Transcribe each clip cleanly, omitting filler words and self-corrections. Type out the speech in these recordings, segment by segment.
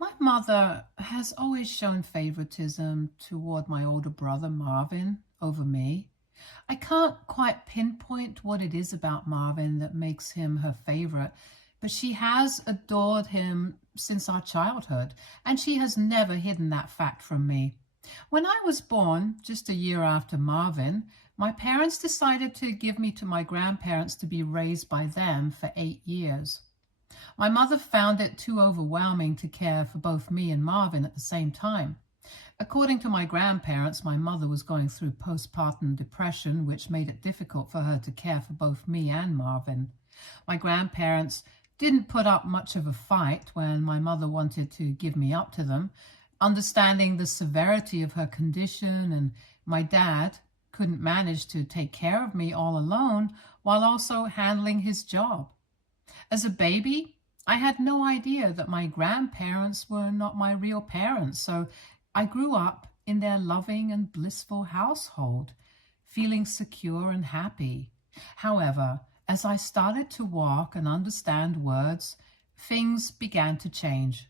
My mother has always shown favoritism toward my older brother Marvin over me. I can't quite pinpoint what it is about Marvin that makes him her favorite, but she has adored him since our childhood, and she has never hidden that fact from me. When I was born, just a year after Marvin, my parents decided to give me to my grandparents to be raised by them for 8 years. My mother found it too overwhelming to care for both me and Marvin at the same time. According to my grandparents, my mother was going through postpartum depression, which made it difficult for her to care for both me and Marvin. My grandparents didn't put up much of a fight when my mother wanted to give me up to them, understanding the severity of her condition, and my dad couldn't manage to take care of me all alone while also handling his job. As a baby, I had no idea that my grandparents were not my real parents, so I grew up in their loving and blissful household, feeling secure and happy. However, as I started to walk and understand words, things began to change.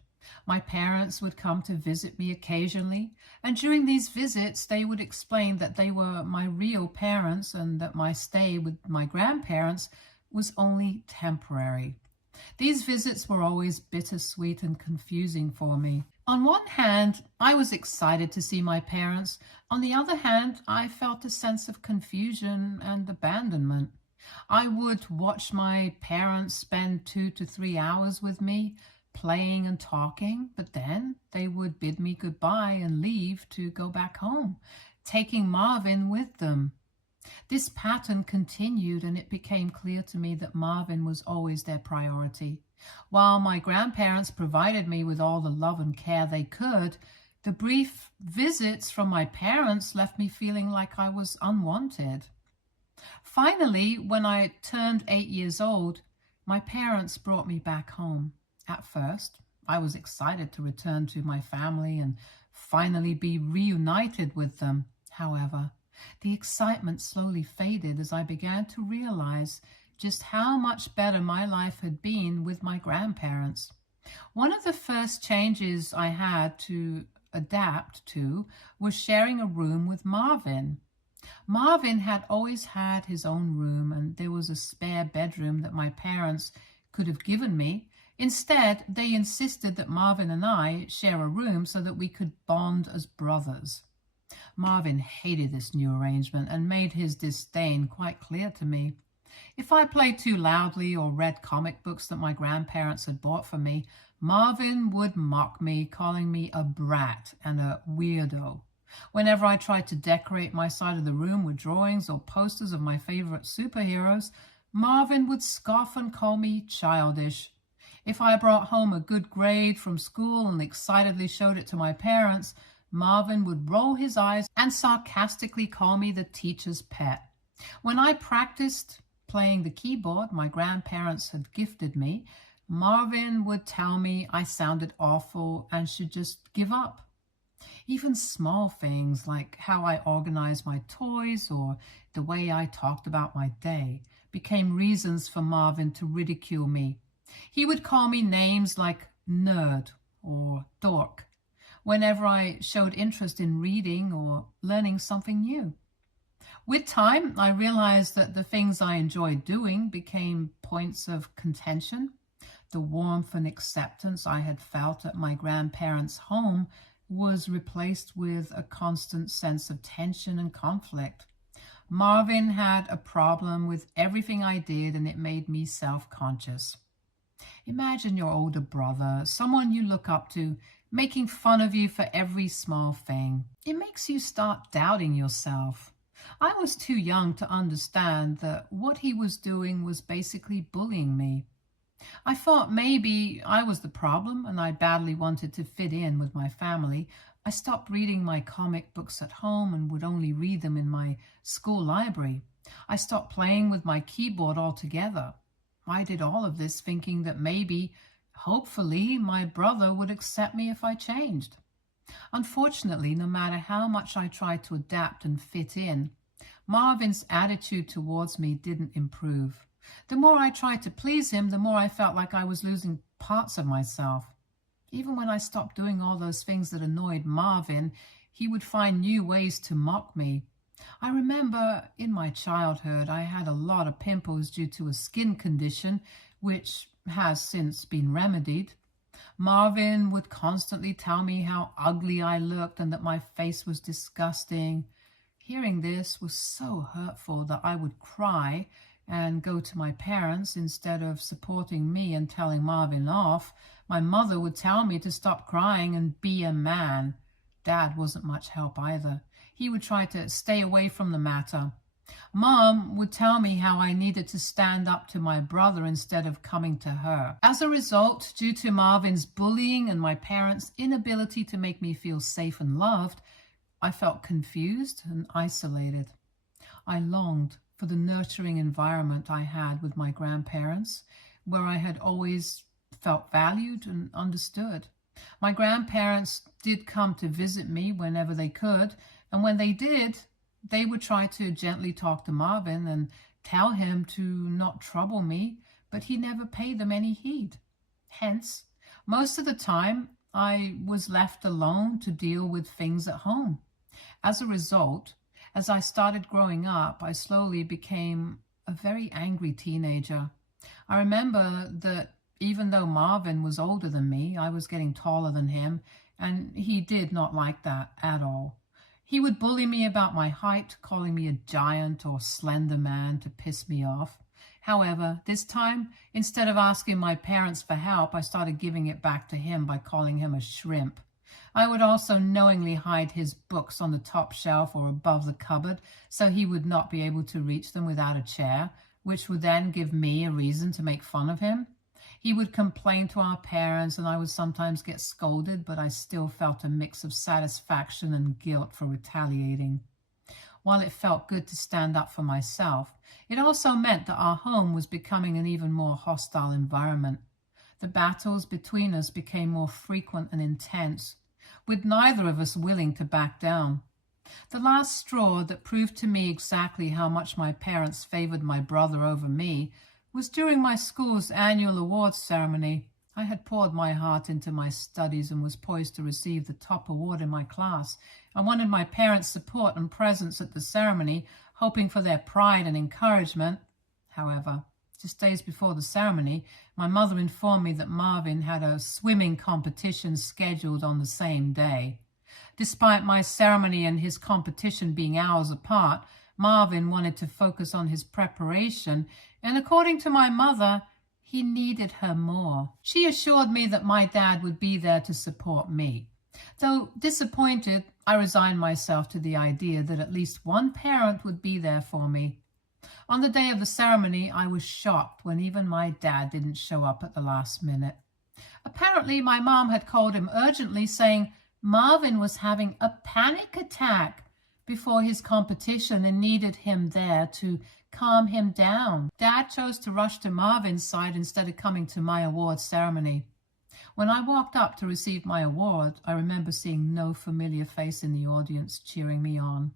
My parents would come to visit me occasionally, and during these visits, they would explain that they were my real parents and that my stay with my grandparents was only temporary. These visits were always bittersweet and confusing for me. On one hand, I was excited to see my parents. On the other hand, I felt a sense of confusion and abandonment. I would watch my parents spend 2 to 3 hours with me, playing and talking, but then they would bid me goodbye and leave to go back home, taking Marvin with them. This pattern continued, and it became clear to me that Marvin was always their priority. While my grandparents provided me with all the love and care they could, the brief visits from my parents left me feeling like I was unwanted. Finally, when I turned 8 years old, my parents brought me back home. At first, I was excited to return to my family and finally be reunited with them. However, the excitement slowly faded as I began to realize just how much better my life had been with my grandparents. One of the first changes I had to adapt to was sharing a room with Marvin. Marvin had always had his own room, and there was a spare bedroom that my parents could have given me. Instead, they insisted that Marvin and I share a room so that we could bond as brothers. Marvin hated this new arrangement and made his disdain quite clear to me. If I played too loudly or read comic books that my grandparents had bought for me, Marvin would mock me, calling me a brat and a weirdo. Whenever I tried to decorate my side of the room with drawings or posters of my favorite superheroes, Marvin would scoff and call me childish. If I brought home a good grade from school and excitedly showed it to my parents, Marvin would roll his eyes and sarcastically call me the teacher's pet. When I practiced playing the keyboard my grandparents had gifted me, Marvin would tell me I sounded awful and should just give up. Even small things like how I organized my toys or the way I talked about my day became reasons for Marvin to ridicule me. He would call me names like nerd or dork whenever I showed interest in reading or learning something new. With time, I realized that the things I enjoyed doing became points of contention. The warmth and acceptance I had felt at my grandparents' home was replaced with a constant sense of tension and conflict. Marvin had a problem with everything I did, and it made me self-conscious. Imagine your older brother, someone you look up to, making fun of you for every small thing. It makes you start doubting yourself. I was too young to understand that what he was doing was basically bullying me. I thought maybe I was the problem and I badly wanted to fit in with my family. I stopped reading my comic books at home and would only read them in my school library. I stopped playing with my keyboard altogether. I did all of this thinking that maybe, hopefully, my brother would accept me if I changed. Unfortunately, no matter how much I tried to adapt and fit in, Marvin's attitude towards me didn't improve. The more I tried to please him, the more I felt like I was losing parts of myself. Even when I stopped doing all those things that annoyed Marvin, he would find new ways to mock me. I remember in my childhood, I had a lot of pimples due to a skin condition, which has since been remedied. Marvin would constantly tell me how ugly I looked and that my face was disgusting. Hearing this was so hurtful that I would cry and go to my parents instead of supporting me and telling Marvin off. My mother would tell me to stop crying and be a man. Dad wasn't much help either. He would try to stay away from the matter. Mom would tell me how I needed to stand up to my brother instead of coming to her. As a result, due to Marvin's bullying and my parents' inability to make me feel safe and loved, I felt confused and isolated. I longed for the nurturing environment I had with my grandparents, where I had always felt valued and understood. My grandparents did come to visit me whenever they could, and when they did, they would try to gently talk to Marvin and tell him to not trouble me, but he never paid them any heed. Hence, most of the time, I was left alone to deal with things at home. As a result, as I started growing up, I slowly became a very angry teenager. I remember that even though Marvin was older than me, I was getting taller than him, and he did not like that at all. He would bully me about my height, calling me a giant or slender man to piss me off. However, this time, instead of asking my parents for help, I started giving it back to him by calling him a shrimp. I would also knowingly hide his books on the top shelf or above the cupboard so he would not be able to reach them without a chair, which would then give me a reason to make fun of him. He would complain to our parents and I would sometimes get scolded, but I still felt a mix of satisfaction and guilt for retaliating. While it felt good to stand up for myself, it also meant that our home was becoming an even more hostile environment. The battles between us became more frequent and intense, with neither of us willing to back down. The last straw that proved to me exactly how much my parents favored my brother over me was during my school's annual awards ceremony. I had poured my heart into my studies and was poised to receive the top award in my class. I wanted my parents' support and presence at the ceremony, hoping for their pride and encouragement. However, just days before the ceremony, my mother informed me that Marvin had a swimming competition scheduled on the same day. Despite my ceremony and his competition being hours apart, Marvin wanted to focus on his preparation, and according to my mother, he needed her more. She assured me that my dad would be there to support me. Though disappointed, I resigned myself to the idea that at least one parent would be there for me. On the day of the ceremony, I was shocked when even my dad didn't show up at the last minute. Apparently, my mom had called him urgently, saying Marvin was having a panic attack before his competition and needed him there to calm him down. Dad chose to rush to Marvin's side instead of coming to my award ceremony. When I walked up to receive my award, I remember seeing no familiar face in the audience cheering me on.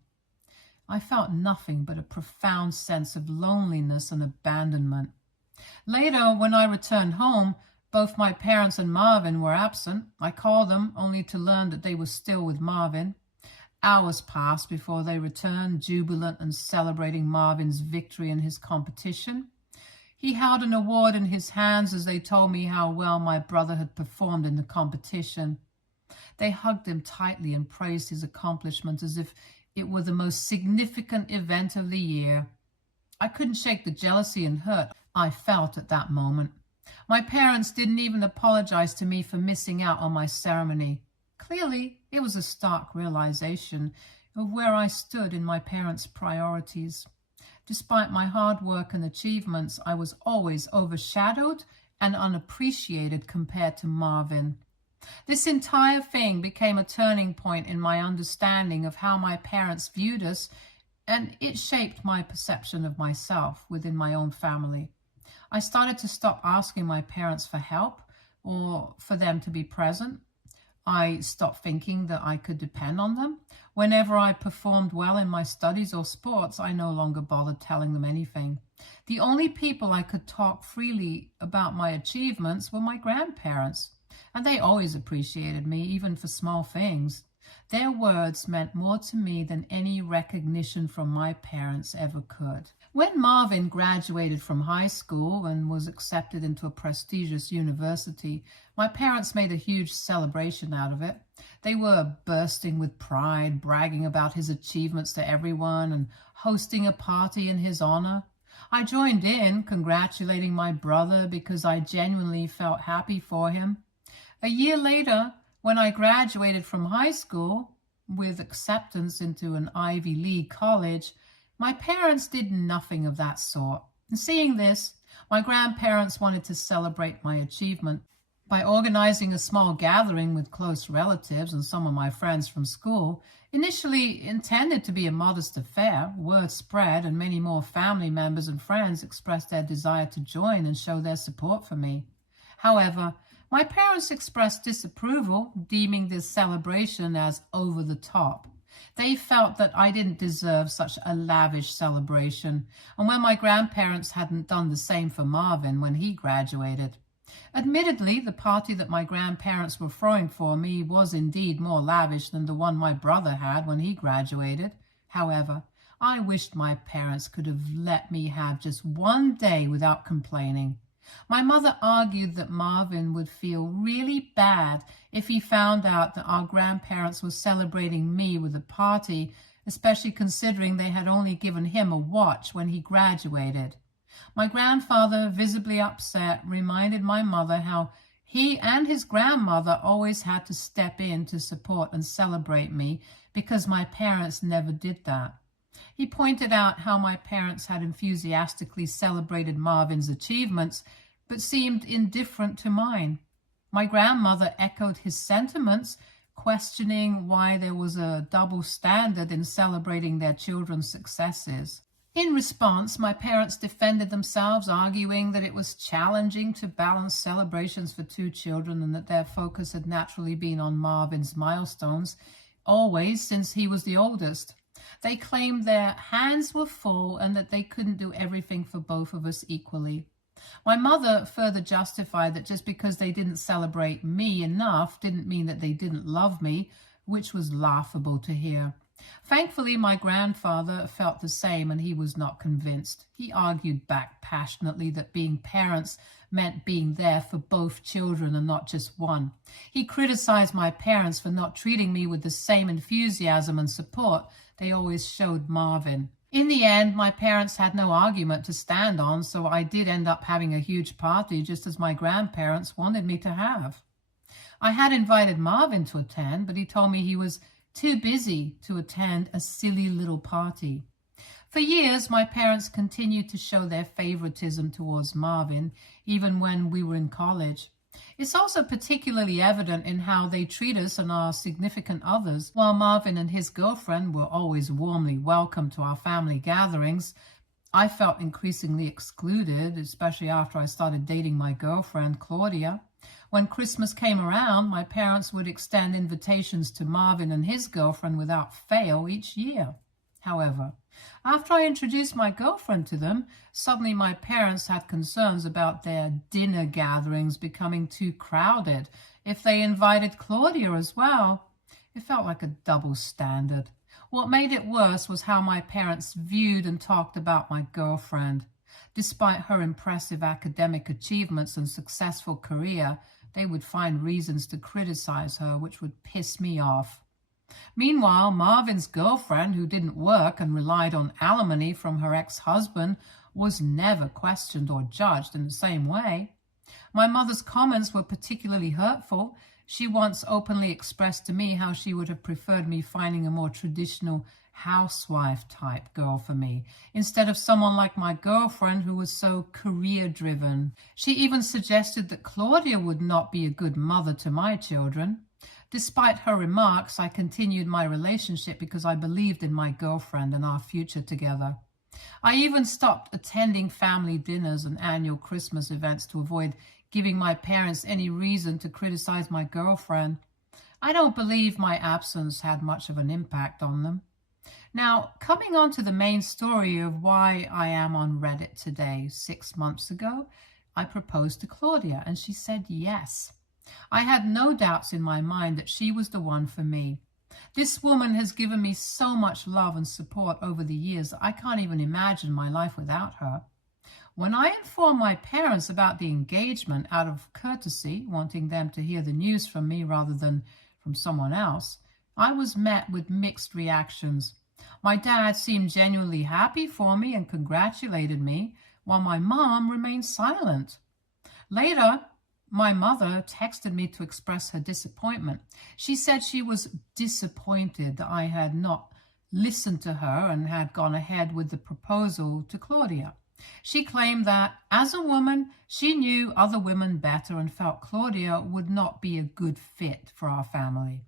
I felt nothing but a profound sense of loneliness and abandonment. Later, when I returned home, both my parents and Marvin were absent. I called them only to learn that they were still with Marvin. Hours passed before they returned, jubilant and celebrating Marvin's victory in his competition. He held an award in his hands as they told me how well my brother had performed in the competition. They hugged him tightly and praised his accomplishment as if it were the most significant event of the year. I couldn't shake the jealousy and hurt I felt at that moment. My parents didn't even apologize to me for missing out on my ceremony. Clearly, it was a stark realization of where I stood in my parents' priorities. Despite my hard work and achievements, I was always overshadowed and unappreciated compared to Marvin. This entire thing became a turning point in my understanding of how my parents viewed us, and it shaped my perception of myself within my own family. I started to stop asking my parents for help or for them to be present. I stopped thinking that I could depend on them. Whenever I performed well in my studies or sports, I no longer bothered telling them anything. The only people I could talk freely about my achievements were my grandparents. and they always appreciated me, even for small things. Their words meant more to me than any recognition from my parents ever could. When Marvin graduated from high school and was accepted into a prestigious university, my parents made a huge celebration out of it. They were bursting with pride, bragging about his achievements to everyone and hosting a party in his honor. I joined in, congratulating my brother because I genuinely felt happy for him. A year later, when I graduated from high school with acceptance into an Ivy League college, my parents did nothing of that sort. And seeing this, my grandparents wanted to celebrate my achievement by organizing a small gathering with close relatives and some of my friends from school. Initially intended to be a modest affair, word spread and many more family members and friends expressed their desire to join and show their support for me. However, my parents expressed disapproval, deeming this celebration as over the top. They felt that I didn't deserve such a lavish celebration, and when my grandparents hadn't done the same for Marvin when he graduated. Admittedly, the party that my grandparents were throwing for me was indeed more lavish than the one my brother had when he graduated. However, I wished my parents could have let me have just one day without complaining. My mother argued that Marvin would feel really bad if he found out that our grandparents were celebrating me with a party, especially considering they had only given him a watch when he graduated. My grandfather, visibly upset, reminded my mother how he and his grandmother always had to step in to support and celebrate me because my parents never did that. He pointed out how my parents had enthusiastically celebrated Marvin's achievements, but seemed indifferent to mine. My grandmother echoed his sentiments, questioning why there was a double standard in celebrating their children's successes. In response, my parents defended themselves, arguing that it was challenging to balance celebrations for two children and that their focus had naturally been on Marvin's milestones, always since he was the oldest. They claimed their hands were full and that they couldn't do everything for both of us equally. My mother further justified that just because they didn't celebrate me enough didn't mean that they didn't love me, which was laughable to hear. Thankfully, my grandfather felt the same and he was not convinced. He argued back passionately that being parents meant being there for both children and not just one. He criticized my parents for not treating me with the same enthusiasm and support they always showed Marvin. In the end, my parents had no argument to stand on, so I did end up having a huge party just as my grandparents wanted me to have. I had invited Marvin to attend, but he told me he was too busy to attend a silly little party. For years, my parents continued to show their favoritism towards Marvin, even when we were in college. It's also particularly evident in how they treat us and our significant others. While Marvin and his girlfriend were always warmly welcome to our family gatherings, I felt increasingly excluded, especially after I started dating my girlfriend, Claudia. When Christmas came around, my parents would extend invitations to Marvin and his girlfriend without fail each year. However, after I introduced my girlfriend to them, suddenly my parents had concerns about their dinner gatherings becoming too crowded if they invited Claudia as well. It felt like a double standard. What made it worse was how my parents viewed and talked about my girlfriend. Despite her impressive academic achievements and successful career, they would find reasons to criticize her, which would piss me off. Meanwhile, Marvin's girlfriend, who didn't work and relied on alimony from her ex-husband, was never questioned or judged in the same way. My mother's comments were particularly hurtful. She once openly expressed to me how she would have preferred me finding a more traditional housewife-type girl for me, instead of someone like my girlfriend who was so career-driven. She even suggested that Claudia would not be a good mother to my children. Despite her remarks, I continued my relationship because I believed in my girlfriend and our future together. I even stopped attending family dinners and annual Christmas events to avoid giving my parents any reason to criticize my girlfriend. I don't believe my absence had much of an impact on them. Now, coming on to the main story of why I am on Reddit today, 6 months ago, I proposed to Claudia and she said yes. I had no doubts in my mind that she was the one for me. This woman has given me so much love and support over the years that I can't even imagine my life without her. When I informed my parents about the engagement out of courtesy, wanting them to hear the news from me rather than from someone else, I was met with mixed reactions. My dad seemed genuinely happy for me and congratulated me, while my mom remained silent. Later, my mother texted me to express her disappointment. She said she was disappointed that I had not listened to her and had gone ahead with the proposal to Claudia. She claimed that, as a woman, she knew other women better and felt Claudia would not be a good fit for our family.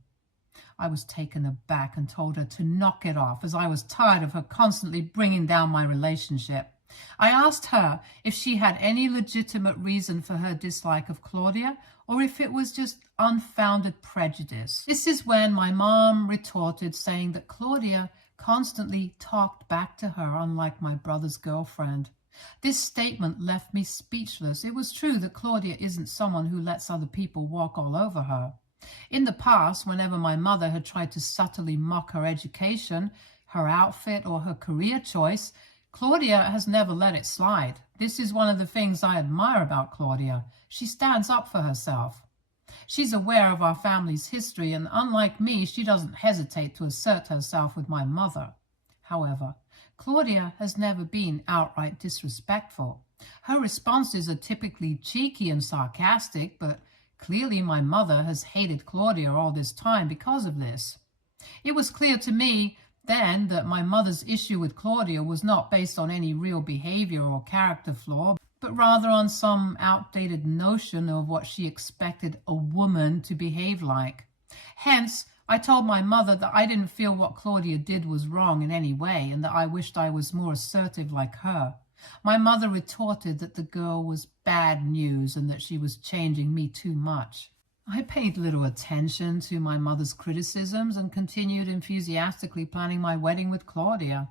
I was taken aback and told her to knock it off, as I was tired of her constantly bringing down my relationship. I asked her if she had any legitimate reason for her dislike of Claudia, or if it was just unfounded prejudice. This is when my mom retorted, saying that Claudia constantly talked back to her, unlike my brother's girlfriend. This statement left me speechless. It was true that Claudia isn't someone who lets other people walk all over her. In the past, whenever my mother had tried to subtly mock her education, her outfit, or her career choice, Claudia has never let it slide. This is one of the things I admire about Claudia. She stands up for herself. She's aware of our family's history, and unlike me, she doesn't hesitate to assert herself with my mother. However, Claudia has never been outright disrespectful. Her responses are typically cheeky and sarcastic, but clearly my mother has hated Claudia all this time because of this. It was clear to me then that my mother's issue with Claudia was not based on any real behavior or character flaw, but rather on some outdated notion of what she expected a woman to behave like. Hence, I told my mother that I didn't feel what Claudia did was wrong in any way, and that I wished I was more assertive like her. My mother retorted that the girl was bad news and that she was changing me too much. I paid little attention to my mother's criticisms and continued enthusiastically planning my wedding with Claudia.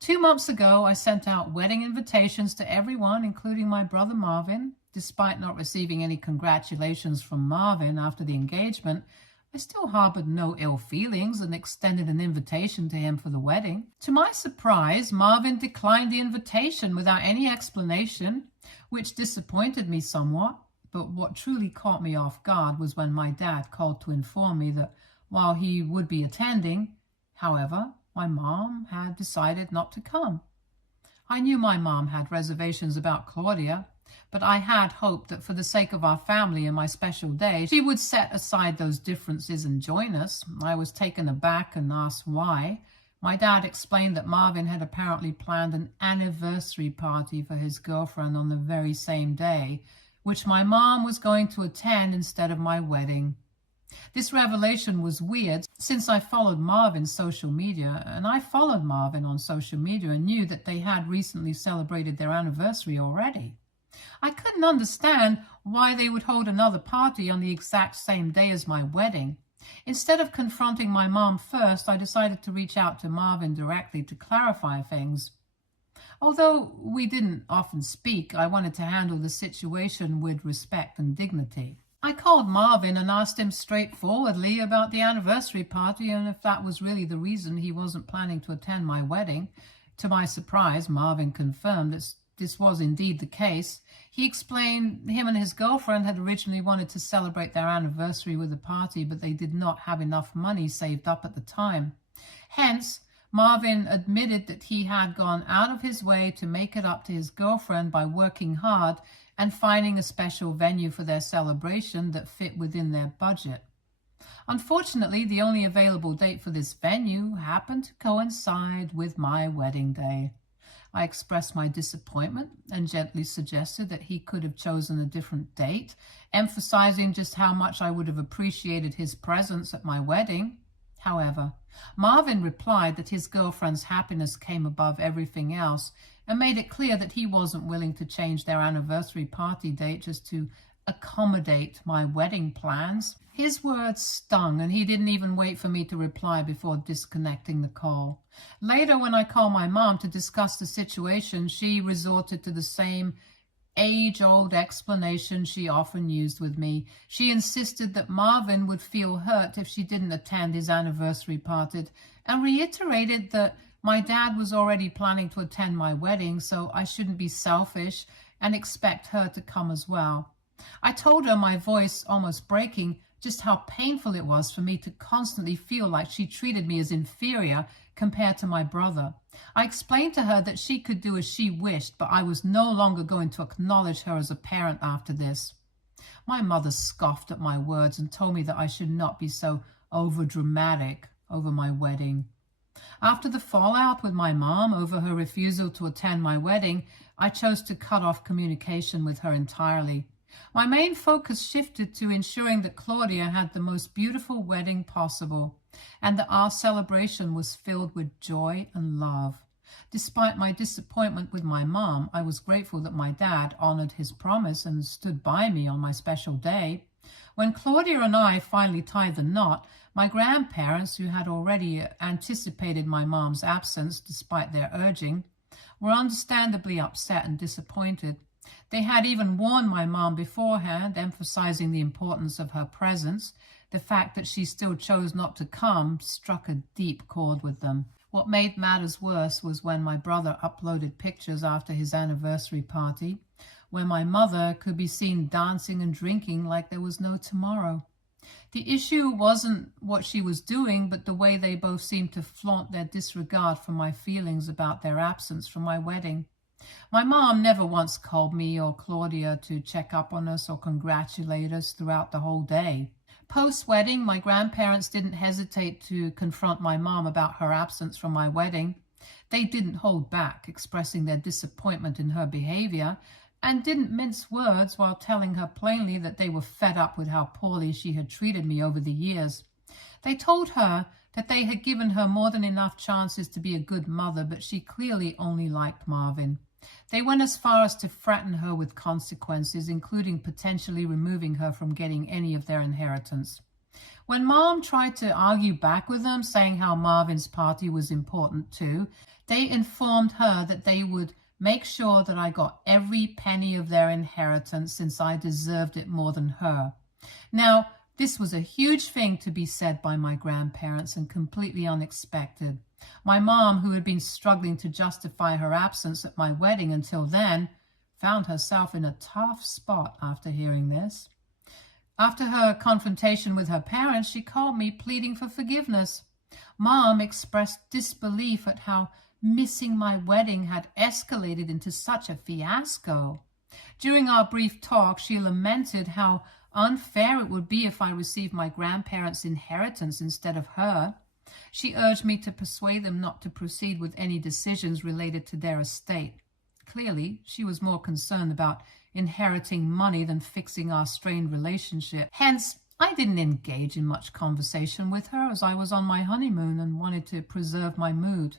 2 months ago, I sent out wedding invitations to everyone, including my brother Marvin. Despite not receiving any congratulations from Marvin after the engagement, I still harbored no ill feelings and extended an invitation to him for the wedding. To my surprise, Marvin declined the invitation without any explanation, which disappointed me somewhat. But what truly caught me off guard was when my dad called to inform me that while he would be attending, however, my mom had decided not to come. I knew my mom had reservations about Claudia, but I had hoped that for the sake of our family and my special day, she would set aside those differences and join us. I was taken aback and asked why. My dad explained that Marvin had apparently planned an anniversary party for his girlfriend on the very same day, which my mom was going to attend instead of my wedding. This revelation was weird, since I followed Marvin's social media, and I followed Marvin on social media and knew that they had recently celebrated their anniversary already. I couldn't understand why they would hold another party on the exact same day as my wedding. Instead of confronting my mom first, I decided to reach out to Marvin directly to clarify things. Although we didn't often speak, I wanted to handle the situation with respect and dignity. I called Marvin and asked him straightforwardly about the anniversary party and if that was really the reason he wasn't planning to attend my wedding. To my surprise, Marvin confirmed that this was indeed the case. He explained him and his girlfriend had originally wanted to celebrate their anniversary with a party, but they did not have enough money saved up at the time. Hence, Marvin admitted that he had gone out of his way to make it up to his girlfriend by working hard and finding a special venue for their celebration that fit within their budget. Unfortunately, the only available date for this venue happened to coincide with my wedding day. I expressed my disappointment and gently suggested that he could have chosen a different date, emphasizing just how much I would have appreciated his presence at my wedding. However, Marvin replied that his girlfriend's happiness came above everything else and made it clear that he wasn't willing to change their anniversary party date just to accommodate my wedding plans. His words stung, and he didn't even wait for me to reply before disconnecting the call. Later, when I called my mom to discuss the situation, she resorted to the same age-old explanation she often used with me. She insisted that Marvin would feel hurt if she didn't attend his anniversary party, and reiterated that my dad was already planning to attend my wedding, so I shouldn't be selfish and expect her to come as well. I told her, my voice almost breaking, just how painful it was for me to constantly feel like she treated me as inferior compared to my brother. I explained to her that she could do as she wished, but I was no longer going to acknowledge her as a parent after this. My mother scoffed at my words and told me that I should not be so overdramatic over my wedding. After the fallout with my mom over her refusal to attend my wedding, I chose to cut off communication with her entirely. My main focus shifted to ensuring that Claudia had the most beautiful wedding possible, and that our celebration was filled with joy and love. Despite my disappointment with my mom, I was grateful that my dad honored his promise and stood by me on my special day. When Claudia and I finally tied the knot, my grandparents, who had already anticipated my mom's absence despite their urging, were understandably upset and disappointed. They had even warned my mom beforehand, emphasizing the importance of her presence. The fact that she still chose not to come struck a deep chord with them. What made matters worse was when my brother uploaded pictures after his anniversary party, where my mother could be seen dancing and drinking like there was no tomorrow. The issue wasn't what she was doing, but the way they both seemed to flaunt their disregard for my feelings about their absence from my wedding. My mom never once called me or Claudia to check up on us or congratulate us throughout the whole day. Post-wedding, my grandparents didn't hesitate to confront my mom about her absence from my wedding. They didn't hold back, expressing their disappointment in her behavior, and didn't mince words while telling her plainly that they were fed up with how poorly she had treated me over the years. They told her that they had given her more than enough chances to be a good mother, but she clearly only liked Marvin. They went as far as to threaten her with consequences, including potentially removing her from getting any of their inheritance. When Mom tried to argue back with them, saying how Marvin's party was important too, they informed her that they would make sure that I got every penny of their inheritance, since I deserved it more than her. Now, this was a huge thing to be said by my grandparents and completely unexpected. My mom, who had been struggling to justify her absence at my wedding until then, found herself in a tough spot after hearing this. After her confrontation with her parents, she called me pleading for forgiveness. Mom expressed disbelief at how missing my wedding had escalated into such a fiasco. During our brief talk, she lamented how unfair it would be if I received my grandparents' inheritance instead of her. She urged me to persuade them not to proceed with any decisions related to their estate. Clearly, she was more concerned about inheriting money than fixing our strained relationship. Hence, I didn't engage in much conversation with her, as I was on my honeymoon and wanted to preserve my mood.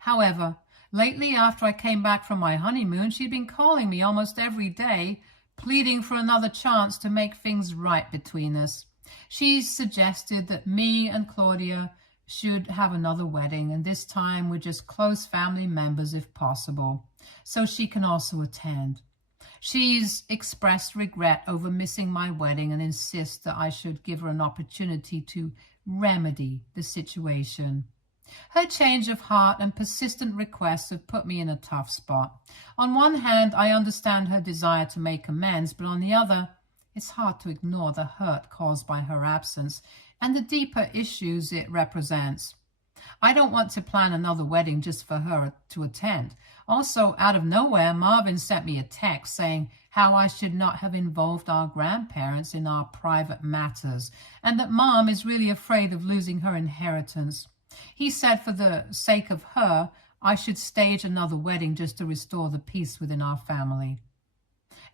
However, lately, after I came back from my honeymoon, she'd been calling me almost every day, pleading for another chance to make things right between us. She suggested that me and Claudia should have another wedding, and this time with just close family members if possible, so she can also attend. She's expressed regret over missing my wedding and insists that I should give her an opportunity to remedy the situation. Her change of heart and persistent requests have put me in a tough spot. On one hand, I understand her desire to make amends, but on the other, it's hard to ignore the hurt caused by her absence and the deeper issues it represents. I don't want to plan another wedding just for her to attend. Also, out of nowhere, Marvin sent me a text saying how I should not have involved our grandparents in our private matters, and that Mom is really afraid of losing her inheritance. He said for the sake of her, I should stage another wedding just to restore the peace within our family.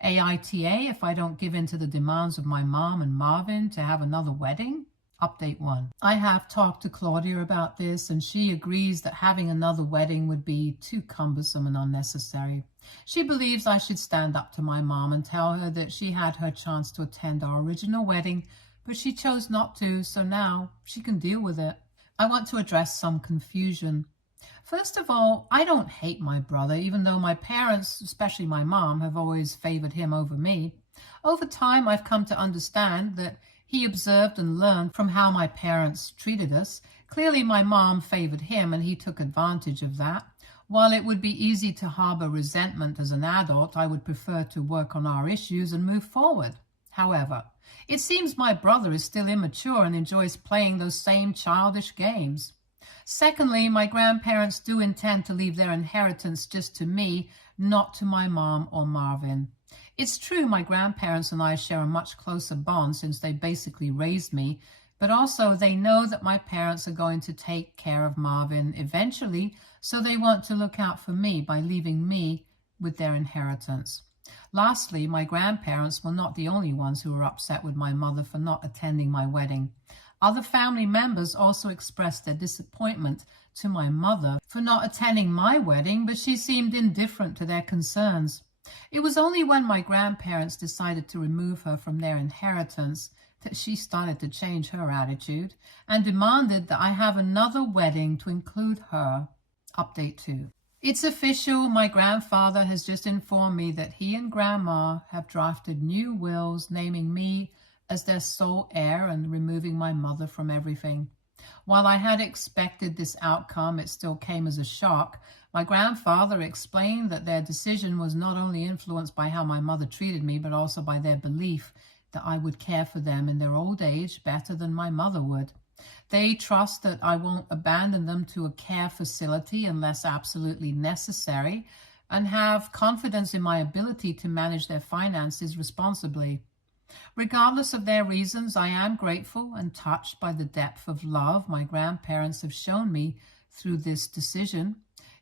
AITA if I don't give in to the demands of my mom and Marvin to have another wedding? Update 1. I have talked to Claudia about this, and she agrees that having another wedding would be too cumbersome and unnecessary. She believes I should stand up to my mom and tell her that she had her chance to attend our original wedding, but she chose not to, so now she can deal with it. I want to address some confusion. First of all, I don't hate my brother, even though my parents, especially my mom, have always favored him over me. Over time, I've come to understand that he observed and learned from how my parents treated us. Clearly, my mom favored him, and he took advantage of that. While it would be easy to harbor resentment as an adult, I would prefer to work on our issues and move forward. However, it seems my brother is still immature and enjoys playing those same childish games. Secondly, my grandparents do intend to leave their inheritance just to me, not to my mom or Marvin. It's true my grandparents and I share a much closer bond since they basically raised me, but also they know that my parents are going to take care of Marvin eventually, so they want to look out for me by leaving me with their inheritance. Lastly, my grandparents were not the only ones who were upset with my mother for not attending my wedding. Other family members also expressed their disappointment to my mother for not attending my wedding, but she seemed indifferent to their concerns. It was only when my grandparents decided to remove her from their inheritance that she started to change her attitude and demanded that I have another wedding to include her. Update 2. It's official. My grandfather has just informed me that he and Grandma have drafted new wills naming me as their sole heir and removing my mother from everything. While I had expected this outcome, it still came as a shock. My grandfather explained that their decision was not only influenced by how my mother treated me, but also by their belief that I would care for them in their old age better than my mother would. They trust that I won't abandon them to a care facility unless absolutely necessary, and have confidence in my ability to manage their finances responsibly. Regardless of their reasons, I am grateful and touched by the depth of love my grandparents have shown me through this decision.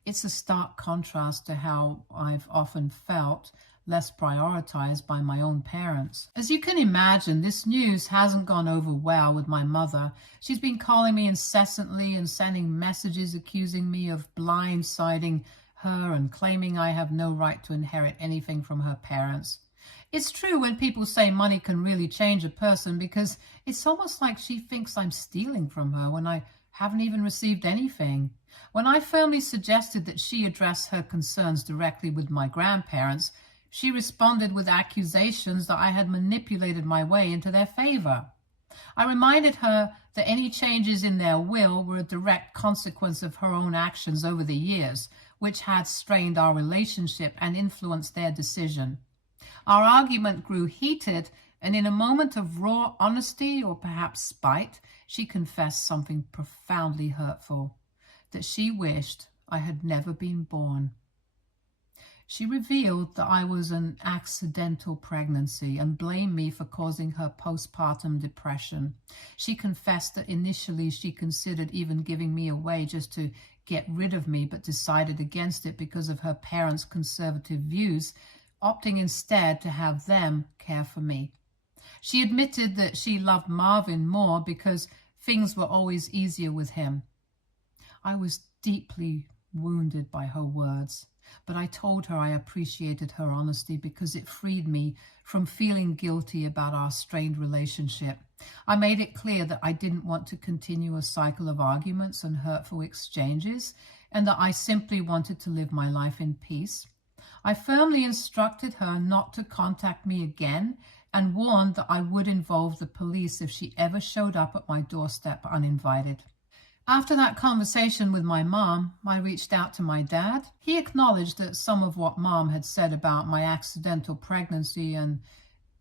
It's a stark contrast to how I've often felt less prioritized by my own parents. As you can imagine, this news hasn't gone over well with my mother. She's been calling me incessantly and sending messages accusing me of blindsiding her and claiming I have no right to inherit anything from her parents. It's true when people say money can really change a person, because it's almost like she thinks I'm stealing from her when I haven't even received anything. When I firmly suggested that she address her concerns directly with my grandparents, she responded with accusations that I had manipulated my way into their favor. I reminded her that any changes in their will were a direct consequence of her own actions over the years, which had strained our relationship and influenced their decision. Our argument grew heated, and in a moment of raw honesty, or perhaps spite, she confessed something profoundly hurtful, that she wished I had never been born. She revealed that I was an accidental pregnancy and blamed me for causing her postpartum depression. She confessed that initially she considered even giving me away just to get rid of me, but decided against it because of her parents' conservative views, opting instead to have them care for me. She admitted that she loved Marvin more because things were always easier with him. I was deeply wounded by her words, but I told her I appreciated her honesty because it freed me from feeling guilty about our strained relationship. I made it clear that I didn't want to continue a cycle of arguments and hurtful exchanges, and that I simply wanted to live my life in peace. I firmly instructed her not to contact me again and warned that I would involve the police if she ever showed up at my doorstep uninvited. After that conversation with my mom, I reached out to my dad. He acknowledged that some of what Mom had said about my accidental pregnancy and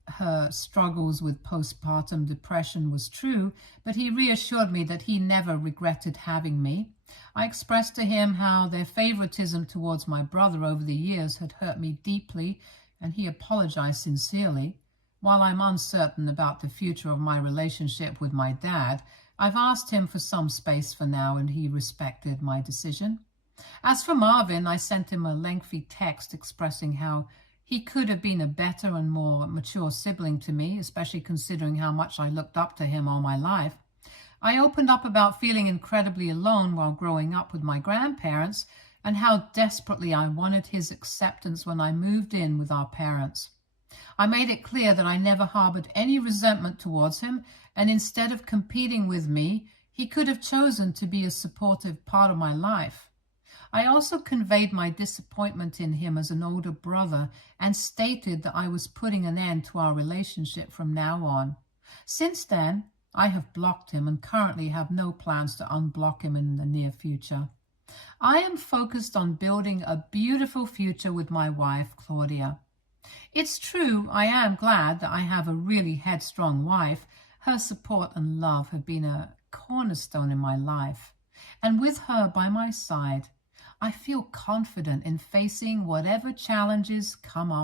her struggles with postpartum depression was true, but he reassured me that he never regretted having me. I expressed to him how their favoritism towards my brother over the years had hurt me deeply, and he apologized sincerely. While I'm uncertain about the future of my relationship with my dad, I've asked him for some space for now, and he respected my decision. As for Marvin, I sent him a lengthy text expressing how he could have been a better and more mature sibling to me, especially considering how much I looked up to him all my life. I opened up about feeling incredibly alone while growing up with my grandparents, and how desperately I wanted his acceptance when I moved in with our parents. I made it clear that I never harbored any resentment towards him, and instead of competing with me, he could have chosen to be a supportive part of my life. I also conveyed my disappointment in him as an older brother and stated that I was putting an end to our relationship from now on. Since then, I have blocked him and currently have no plans to unblock him in the near future. I am focused on building a beautiful future with my wife, Claudia. It's true, I am glad that I have a really headstrong wife. Her support and love have been a cornerstone in my life. And with her by my side, I feel confident in facing whatever challenges come our